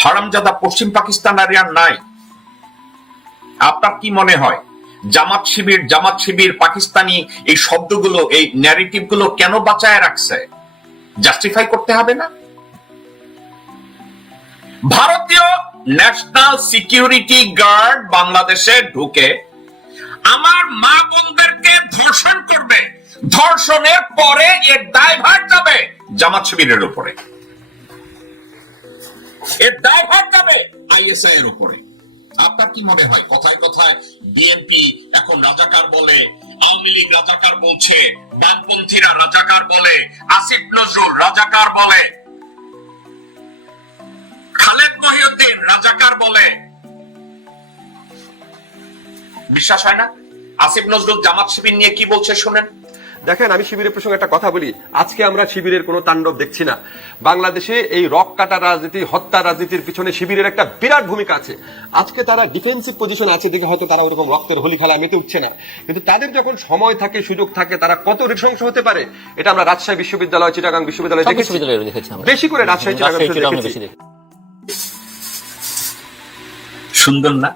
হারামজাদা পশ্চিম পাকিস্তান আর নাই। আপনার কি মনে হয়, জামাত শিবির জামাত শিবির পাকিস্তানি এই শব্দগুলো, এই ন্যারেটিভগুলো কেন বাঁচায় রাখছে? জাস্টিফাই করতে হবে না? ভারতীয় ন্যাশনাল সিকিউরিটি গার্ড বাংলাদেশে ঢুকে আমার মা বোনদেরকে ধর্ষণ করবে। ধর্ষণের পরে এর দায়ভার যাবে জামাত শিবিরের উপরে। এর দায়ভার যাবে আইএসআই এর উপরে। আপনার কি মনে হয়? কথায় কথায় বিএনপি এখন রাজাকার বলে, আওয়ামী লীগ রাজাকার বলছে, বামপন্থীরা রাজাকার বলে, আসিফ নজরুল রাজাকার বলে, খালেদ মহিউদ্দিন রাজাকার বলে। বিশ্বাস হয় না? আসিফ নজরুল জামাত শিবির নিয়ে কি বলছে শুনেন। দেখেন আমি শিবিরের প্রসঙ্গে একটা কথা বলি। আজকে আমরা শিবিরের কোনো তাণ্ডব দেখছি না। বাংলাদেশে এই রক কাটা রাজনীতি হত্যা রাজনীতির পিছনে শিবিরের একটা বিরাট ভূমিকা আছে। আজকে তারা ডিফেন্সিভ পজিশন আছে দেখে হয়তো তারা ওরকম রক্তের হোলি খেলা মেতে উঠছে না। কিন্তু তাদের যখন সময় থাকে সুযোগ থাকে তারা কত নৃশংস হতে পারে এটা আমরা রাজশাহী বিশ্ববিদ্যালয় চিটাগাং বিশ্ববিদ্যালয় দেখেছি। বেশি করে রাজশাহী চিটাগাং সুন্দর না?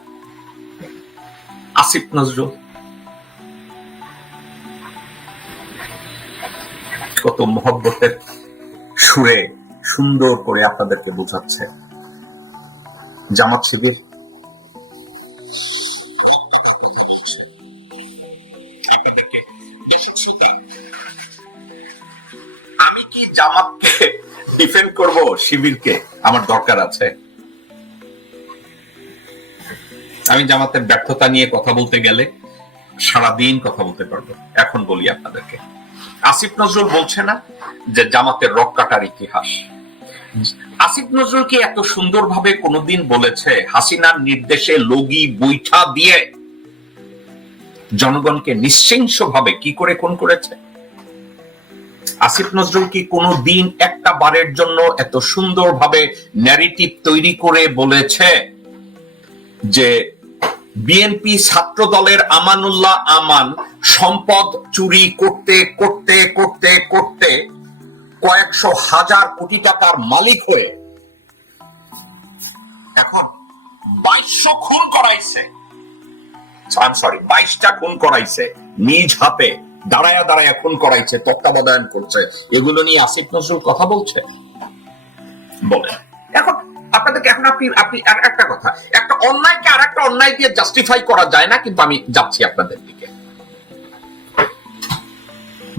আসিফ নজরুল কত মহব্বতের সুরে সুন্দর করে আপনাদেরকে বোঝাচ্ছে। জামাত শিবির। আমি কি জামাতকে ডিফেন্ড করব, শিবিরকে? আমার দরকার আছে। আমি জামাতের ব্যর্থতা নিয়ে কথা বলতে গেলে সারাদিন কথা বলতে পারব। এখন বলি আপনাদেরকে। আসিফ নজরুল বলছে না যে জামাতের রক কাটার ইতিহাস। আসিফ নজরুল কি এত সুন্দরভাবে কোনোদিন বলেছে, হাসিনার নির্দেশে লগি বৈঠা দিয়ে জনগণকে নিশ্চিংস ভাবে কি করে কোন করেছে? আসিফ নজরুল কি কোনো দিন একটা বারের জন্য এত সুন্দরভাবে ন্যারেটিভ তৈরি করে বলেছে যে বিএনপি ছাত্র দলের আমানুল্লাহ আমান সম্পদ চুরি করতে করতে করতে করতে কয়েকশো হাজার কোটি টাকার মালিক হয়ে এখন বাইশশো খুন করাইছে। সরি বাইশটা খুন করাইছে। নিজ হাতে দাঁড়ায়া দাঁড়ায়া খুন করাইছে করছে। এগুলো নিয়ে আসিফ নজরুল কথা বলছে? বলে। এখন আপনাদেরকে, এখন আপনি আপনি একটা কথা, একটা অন্যায়কে আর একটা অন্যায় দিয়ে জাস্টিফাই করা যায় না, কিন্তু আমি যাচ্ছি আপনাদের দিকে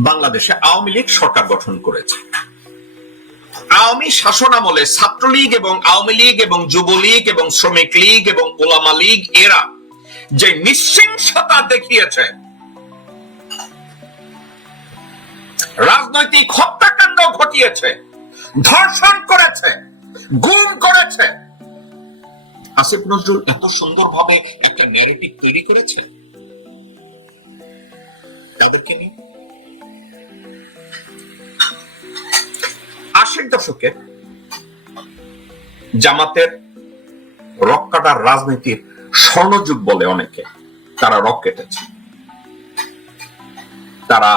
বাংলাদেশে আওয়ামী লীগ সরকার গঠন করেছে। আওয়ামী শাসন আমলে ছাত্রলীগ এবং আওয়ামী লীগ এবং যুবলীগ এবং শ্রমিক লীগ এবং ওলামা লীগ এরা যে নিঃশিংসতা দেখিয়েছে, রাজনৈতিক হত্যাকাণ্ড ঘটিয়েছে, ধর্ষণ করেছে, গুম করেছে। আসিফ নজরুল এত সুন্দরভাবে একটা নেগেটিভ তৈরি করেছে? তাদেরকে নিয়ে আশির দশকে জামাতের রক কাটার রাজনীতির স্বর্ণযুগ বলে অনেকে। তারা রক কেটেছে। তারা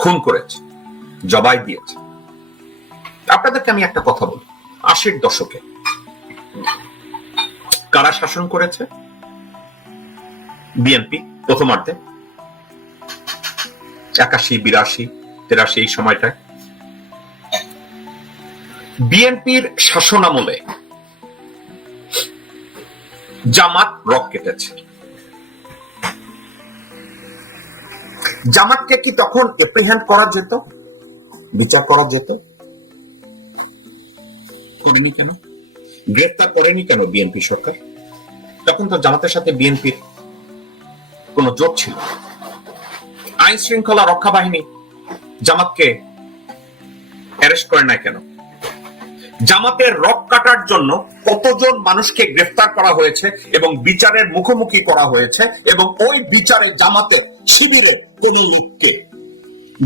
খুন করেছে, জবাই দিয়েছে। আপনাদেরকে আমি একটা কথা বলি, আশির দশকে কারা শাসন করেছে? বিএনপি প্রথমার্ধে। একাশি, বিরাশি, তেরাশি এই সময়টায়। বিএনপির শাসন আমলে জামাত রক কেটেছে। জামাতকে কি তখন এপ্রিহেন্ড করা যেত? বিচার করা যেত? করেনি কেন? গ্রেফতার করেনি কেন বিএনপি সরকার? তখন তো জামাতের সাথে বিএনপির কোন জোট ছিল আইন শৃঙ্খলা রক্ষা বাহিনী জামাতকে অ্যারেস্ট করে না কেন? জামাতের রক কাটার জন্য কতজন মানুষকে গ্রেফতার করা হয়েছে এবং বিচারের মুখোমুখি করা হয়েছে এবং ওই বিচারে জামাতের শিবিরের কোন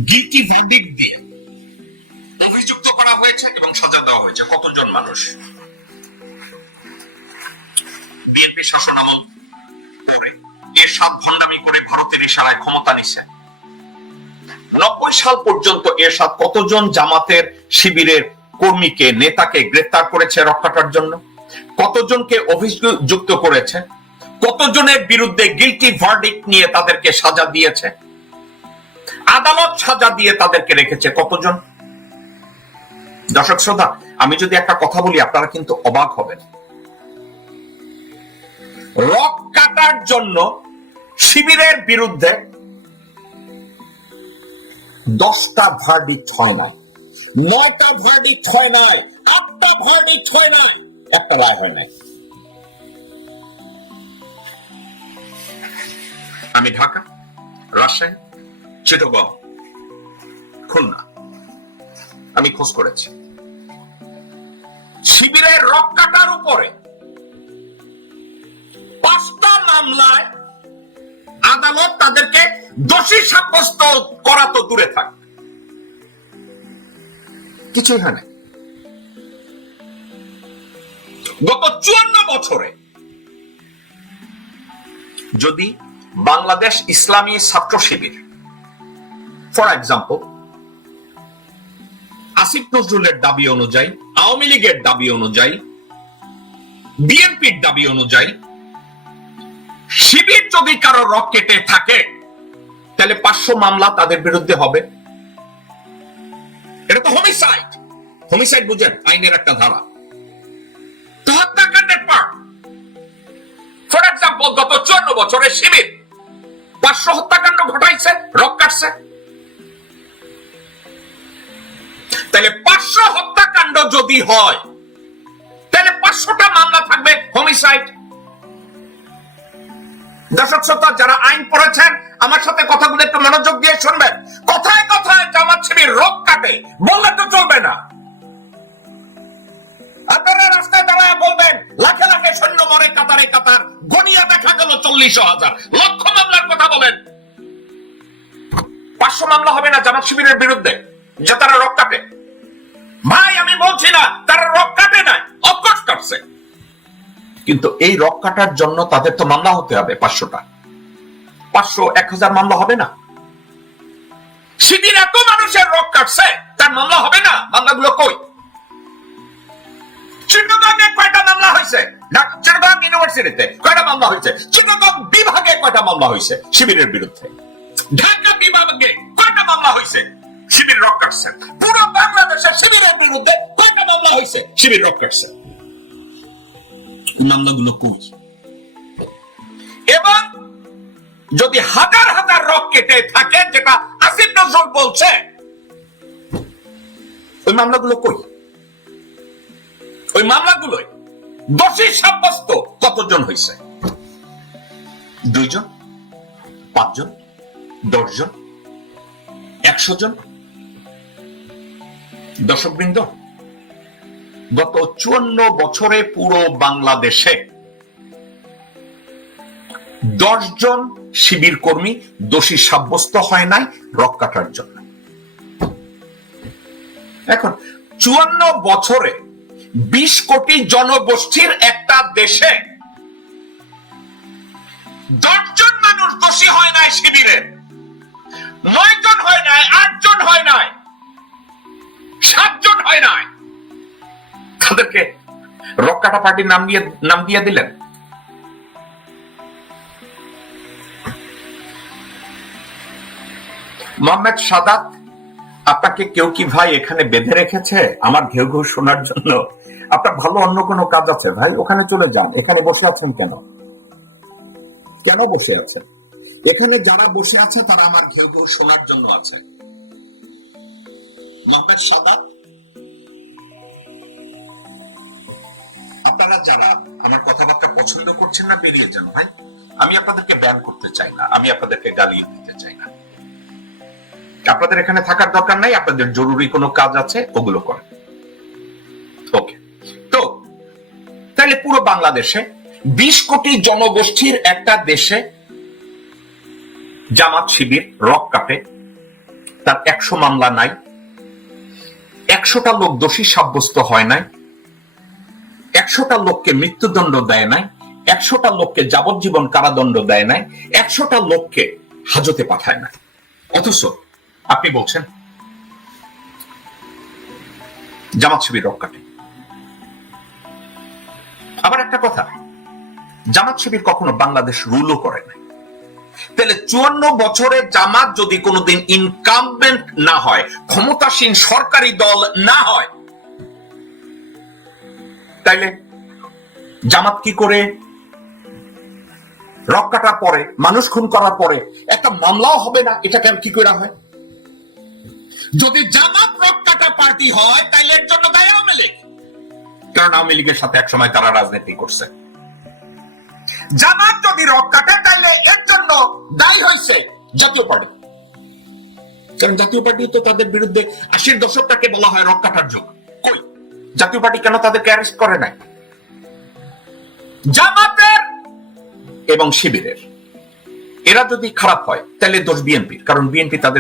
গিলটি ভ্যান্ডিক দিয়ে অভিযুক্ত করা হয়েছে এবং সাজা দেওয়া হয়েছে। কতজন মানুষ? বিএনপি শাসন আমল করে, এর সাত ভণ্ডামি করে ভারতের ইশারায় ক্ষমতা নিছে। নব্বই সাল পর্যন্ত এর সাত কতজন জামাতের শিবিরের কর্মীকে, নেতাকে গ্রেফতার করেছে রক্ষাটার জন্য? কতজনকে অভিযুক্ত করেছে? কতজনের বিরুদ্ধে গিলটি ভার্ডিক নিয়ে তাদেরকে সাজা দিয়েছে? আদালত সাজা দিয়ে তাদেরকে রেখেছে কতজন? দর্শক শ্রোতা, আমি যদি একটা কথা বলি, আপনারা কিন্তু অবাক হবেন। রক কাটার জন্য শিবিরের বিরুদ্ধে দশটা ভার্ডিক্ট হয় নাই। নয়টা ভার্ডিক্ট হয় নাই আটটা ভার্ডিক্ট হয় নাই একটা রায় হয় নাই। আমি ঢাকা, রাজশাহী, চিটগং, খুলনা। আমি খোঁজ করেছি। শিবিরের রক কাটার উপরে পাঁচটা মামলায় আদালত তাদেরকে দোষী সাব্যস্ত করা তো দূরে থাক। কিছুই হয় না গত চুয়ান্ন বছরে যদি বাংলাদেশ ইসলামী ছাত্র শিবির ফর এক্সাম্পল আসিফ নজরুলের দাবি অনুযায়ী, আওয়ামী লীগের দাবি অনুযায়ী, বিএনপির দাবি অনুযায়ী, শিবির যদি কারও রক কেটে থাকে, তাহলে পাঁচশো মামলা তাদের বিরুদ্ধে হবে। এটা তো হোমিসাইড হোমিসাইড বুঝেন, আইনের একটা ধারা। হত্যাকাণ্ডের পার্ট ফর এক্সাম্পল গত বছরে শিবির পাঁচশো হত্যাকাণ্ড ঘটাইছে তাহলে পাঁচশো হত্যাকাণ্ড যদি হয়, তাহলে পাঁচশোটা মামলা থাকবে হোমিসাইড দর্শক শ্রোতা, যারা আইন পড়েছেন, আমার সাথে কথাগুলো একটু মনোযোগ দিয়ে শুনবেন। কথায় কথায় জামাত শিবির রোগ কাটে, বললে তো চলবে না। আপনারা রাস্তায় দাঁড়ায় বলবেন, লাখে লাখে সৈন্য মরে কাতারে কাতার, গনিয়া দেখা গেল চল্লিশ হাজার। লক্ষ মামলার কথা বলেন। পাঁচশো মামলা হবে না জামাত শিবিরের বিরুদ্ধে, যে তারা রক কাটে। ভাই, আমি বলছি না, তারা রক কাটে না অফকোর্স কাটছে। কিন্তু এই রক কাটার জন্য তাদের তো মামলা হতে হবে পাঁচশোটা। পাঁচশো, এক হাজার মামলা হবে না? সেদিন এত মানুষের রক কাটছে, তার মামলা হবে না, মামলাগুলো কই? কয়টা মামলা হয়েছে? ইউনিভার্সিটিতে কয়টা মামলা হয়েছে? বিভাগে কয়টা মামলা হয়েছে শিবিরের বিরুদ্ধে? ঢাকা বিভাগে কয়টা মামলা হয়েছে? শিবির রক কাটছে। পুরো বাংলাদেশে শিবিরের বিরুদ্ধে কয়টা মামলা হয়েছে? শিবির রক কাটছে। মামলাগুলো কই? এবং যদি হাজার হাজার রক কেটে থাকে, যেটা নজরুল বলছে। ওই মামলাগুলো কই? ওই মামলাগুলোই। দোষী সাব্যস্ত কতজন হয়েছে দুইজন পাঁচজন দশজন একশো জন দর্শকবৃন্দ গত চুয়ান্ন বছরে পুরো বাংলাদেশে জন শিবির কর্মী, দোষী সাব্যস্ত হয় নাই, রক কাটার জন্য। এখন, চুয়ান্ন বছরে বিশ কোটি জনগোষ্ঠীর একটা দেশে দশজন মানুষ দোষী হয় নাই শিবিরে। নয় জন হয় নাই, আটজন হয় নাই, সাতজন হয় নাই। তাদেরকে রক্কাটা পার্টির নাম দিয়ে নাম দিয়ে দিলেন? মোহাম্মদ সাদাত, আপনাকে কেউ কি ভাই এখানে বেঁধে রেখেছে আমার ঘেউ ঘেউ শোনার জন্য? আপনার ভালো অন্য কোনো কাজ আছে ভাই? ওখানে চলে যান। এখানে বসে আছেন কেন? কেন বসে আছেন? এখানে যারা বসে আছে, তারা আমার ঘেউ ঘেউ শোনার জন্য আছে। মোহাম্মদ সাদাত, আপনারা যারা আমার কথাবার্তা পছন্দ করছেন না, বেরিয়ে যান ভাই। আমি আপনাদেরকে ব্যান করতে চাই না। আমি আপনাদেরকে গালিয়ে দিতে চাই আপনাদের এখানে থাকার দরকার নাই, আপনাদের জরুরি কোনো কাজ আছে, ওগুলো করেন। ওকে তো, তাহলে পুরো বাংলাদেশে বিশ কোটি জনগোষ্ঠীর একটা দেশে জামাত শিবির রক কাটে তার একশো মামলা নাই, একশোটা লোক দোষী সাব্যস্ত হয় নাই, একশোটা লোককে মৃত্যুদণ্ড দেয় নাই, একশোটা লোককে যাবজ্জীবন কারাদণ্ড দেয় নাই, একশোটা লোককে হাজতে পাঠায় নাই। অথচ আপনি বলছেন? জামাত শিবির রক কাটে আবার একটা কথা, জামাত শিবির কখনো বাংলাদেশ রুলও করে না তাহলে চুয়ান্ন বছরে জামাত যদি কোনোদিন ইনকামবেন্ট না হয়, ক্ষমতাসীন সরকারি দল না হয়, তাইলে জামাত কি করে? রক কাটার পরে, মানুষ খুন করার পরে, একটা মামলাও হবে না এটা কেন কি করে হয়? যদি জামাত রক কাটা পার্টি হয়, তাইলে এর জন্য দায় আওয়ামী লীগ। কারণ আওয়ামী লীগের সাথে একসময় তারা রাজনীতি করছে। জামাত যদি রক কাটে তাইলে এর জন্য দায়ী হয়েছে জাতীয় পার্টি। কারণ জাতীয় পার্টি তো তাদের বিরুদ্ধে আশির দশকটাকে বলা হয় রক কাটার যুগ কই? জাতীয় পার্টি কেন তাদেরকে অ্যারেস্ট করে নাই? জামাতের এবং শিবিরের। এরা যদি খারাপ হয় তাহলে দোষ বিএনপির। কারণ বিএনপি তাদের